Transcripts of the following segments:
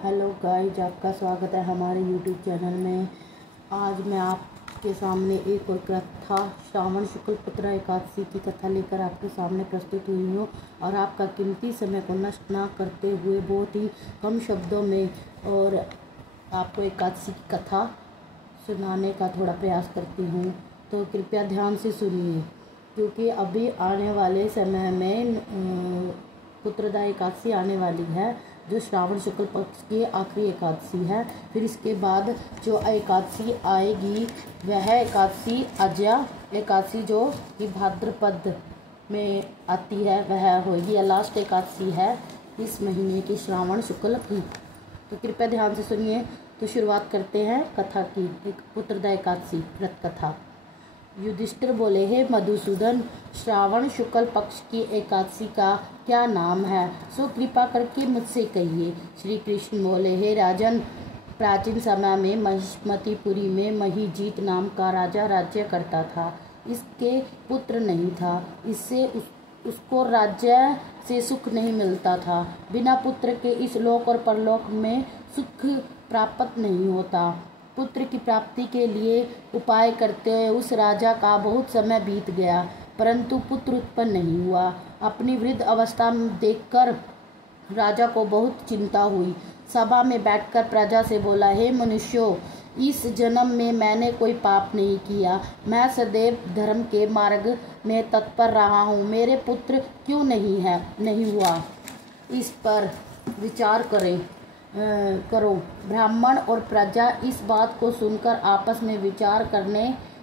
Hello guys, आपका स्वागत है हमारे यूट्यूब चैनल में। आज मैं आपके सामने एक और कथा श्रावण शुक्ल पुत्र एकादशी की कथा लेकर आपके सामने प्रस्तुत हुई हूँ और आपका कीमती समय को नष्ट ना करते हुए बहुत ही कम शब्दों में और आपको एकादशी की कथा सुनाने का थोड़ा प्रयास करती हूँ। तो कृपया ध्यान से सुनिए, क्योंकि अभी आने वाले समय में पुत्रदा एकादशी आने वाली है, जो श्रावण शुक्ल पक्ष की आखिरी एकादशी है। फिर इसके बाद जो एकादशी आएगी वह एकादशी अजया एकादशी, जो कि भाद्रपद में आती है, वह होगी या लास्ट एकादशी है इस महीने की श्रावण शुक्ल की। तो कृपया ध्यान से सुनिए। तो शुरुआत करते हैं कथा की। एक पुत्रदा एकादशी व्रत कथा। युधिष्ठिर बोले, हे मधुसूदन, श्रावण शुक्ल पक्ष की एकादशी का क्या नाम है, सो कृपा करके मुझसे कहिए। श्री कृष्ण बोले, हे राजन, प्राचीन समय में महिष्मतिपुरी में महीजीत नाम का राजा राज्य करता था। इसके पुत्र नहीं था, इससे उसको राज्य से सुख नहीं मिलता था। बिना पुत्र के इस लोक और परलोक में सुख प्राप्त नहीं होता। पुत्र की प्राप्ति के लिए उपाय करते हुए उस राजा का बहुत समय बीत गया, परंतु पुत्र उत्पन्न नहीं हुआ। अपनी वृद्ध अवस्था देखकर राजा को बहुत चिंता हुई। सभा में बैठकर प्रजा से बोला, हे मनुष्यों, इस जन्म में मैंने कोई पाप नहीं किया। मैं सदैव धर्म के मार्ग में तत्पर रहा हूँ। मेरे पुत्र क्यों नहीं हुआ, इस पर विचार करो। ब्राह्मण और प्रजा इस बात को सुनकर आपस में विचार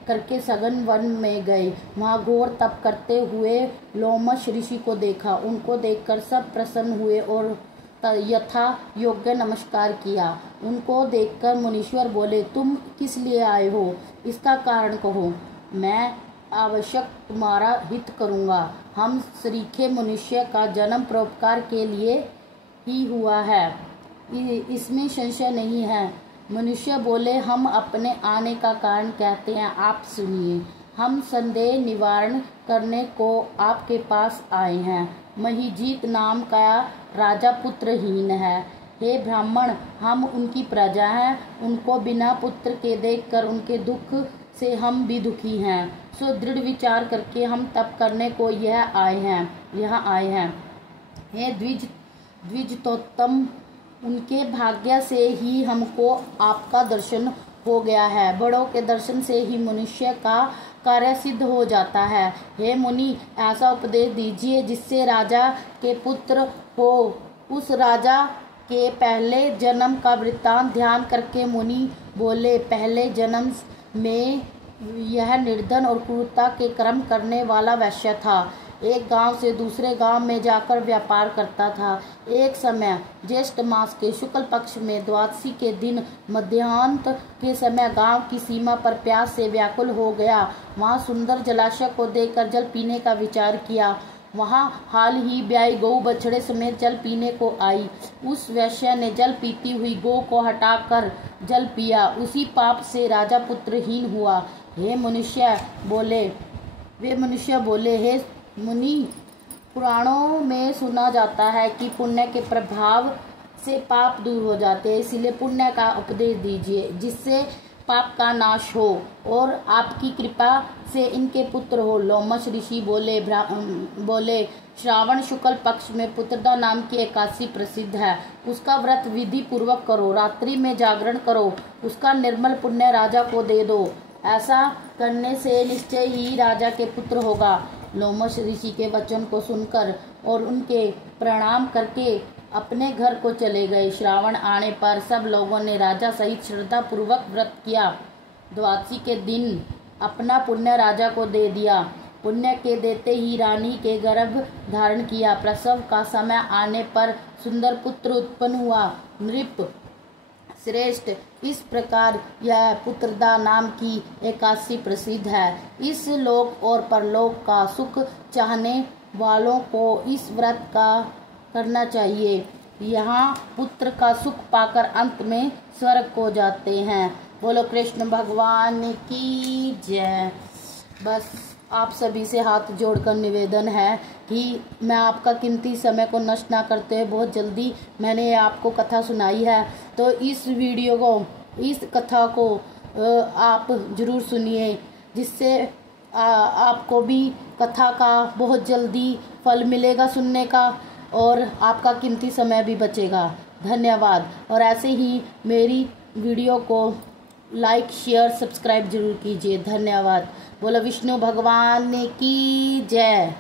करके सघन वन में गए। वहाँ घोर तप करते हुए लोमश ऋषि को देखा। उनको देखकर सब प्रसन्न हुए और यथा योग्य नमस्कार किया। उनको देखकर मुनीश्वर बोले, तुम किस लिए आए हो, इसका कारण कहो। मैं आवश्यक तुम्हारा हित करूँगा। हम सरीखे मनुष्य का जन्म परोपकार के लिए ही हुआ है, इसमें संशय नहीं है। मनुष्य बोले, हम अपने आने का कारण कहते हैं, आप सुनिए। हम संदेह निवारण करने को आपके पास आए हैं। महीजीत नाम का राजा पुत्रहीन है। हे ब्राह्मण, हम उनकी प्रजा हैं। उनको बिना पुत्र के देखकर उनके दुख से हम भी दुखी हैं। सो दृढ़ विचार करके हम तप करने को यहाँ आए हैं। हे द्विजतोत्तम, उनके भाग्य से ही हमको आपका दर्शन हो गया है। बड़ों के दर्शन से ही मनुष्य का कार्य सिद्ध हो जाता है। हे मुनि, ऐसा उपदेश दीजिए जिससे राजा के पुत्र हो। उस राजा के पहले जन्म का वृत्तांत ध्यान करके मुनि बोले, पहले जन्म में यह निर्धन और क्रूरता के कर्म करने वाला वैश्य था। एक गांव से दूसरे गांव में जाकर व्यापार करता था। एक समय ज्येष्ठ मास के शुक्ल पक्ष में द्वादशी के दिन मध्याह्न के समय गांव की सीमा पर प्यास से व्याकुल हो गया। वहां सुंदर जलाशय को देखकर जल पीने का विचार किया। वहां हाल ही ब्याई गौ बछड़े समेत जल पीने को आई। उस वैश्य ने जल पीती हुई गौ को हटाकर जल पिया। उसी पाप से राजा पुत्रहीन हुआ। वे मनुष्य बोले, हे मुनि, पुराणों में सुना जाता है कि पुण्य के प्रभाव से पाप दूर हो जाते हैं, इसलिए पुण्य का उपदेश दीजिए जिससे पाप का नाश हो और आपकी कृपा से इनके पुत्र हो। लोमश ऋषि बोले, श्रावण शुक्ल पक्ष में पुत्रदा नाम की एकादशी प्रसिद्ध है। उसका व्रत विधि पूर्वक करो, रात्रि में जागरण करो, उसका निर्मल पुण्य राजा को दे दो। ऐसा करने से निश्चय ही राजा के पुत्र होगा। लोमश ऋषि के वचन को सुनकर और उनके प्रणाम करके अपने घर को चले गए। श्रावण आने पर सब लोगों ने राजा सहित श्रद्धा पूर्वक व्रत किया। द्वादशी के दिन अपना पुण्य राजा को दे दिया। पुण्य के देते ही रानी के गर्भ धारण किया। प्रसव का समय आने पर सुंदर पुत्र उत्पन्न हुआ, नृप श्रेष्ठ। इस प्रकार यह पुत्रदा नाम की एकादशी प्रसिद्ध है। इस लोक और परलोक का सुख चाहने वालों को इस व्रत का करना चाहिए। यहाँ पुत्र का सुख पाकर अंत में स्वर्ग को जाते हैं। बोलो कृष्ण भगवान की जय। बस आप सभी से हाथ जोड़कर निवेदन है कि मैं आपका कीमती समय को नष्ट ना करते हुए बहुत जल्दी मैंने आपको कथा सुनाई है, तो इस वीडियो को, इस कथा को आप ज़रूर सुनिए, जिससे आपको भी कथा का बहुत जल्दी फल मिलेगा सुनने का, और आपका कीमती समय भी बचेगा। धन्यवाद। और ऐसे ही मेरी वीडियो को लाइक, शेयर, सब्सक्राइब जरूर कीजिए। धन्यवाद। बोलो विष्णु भगवान की जय।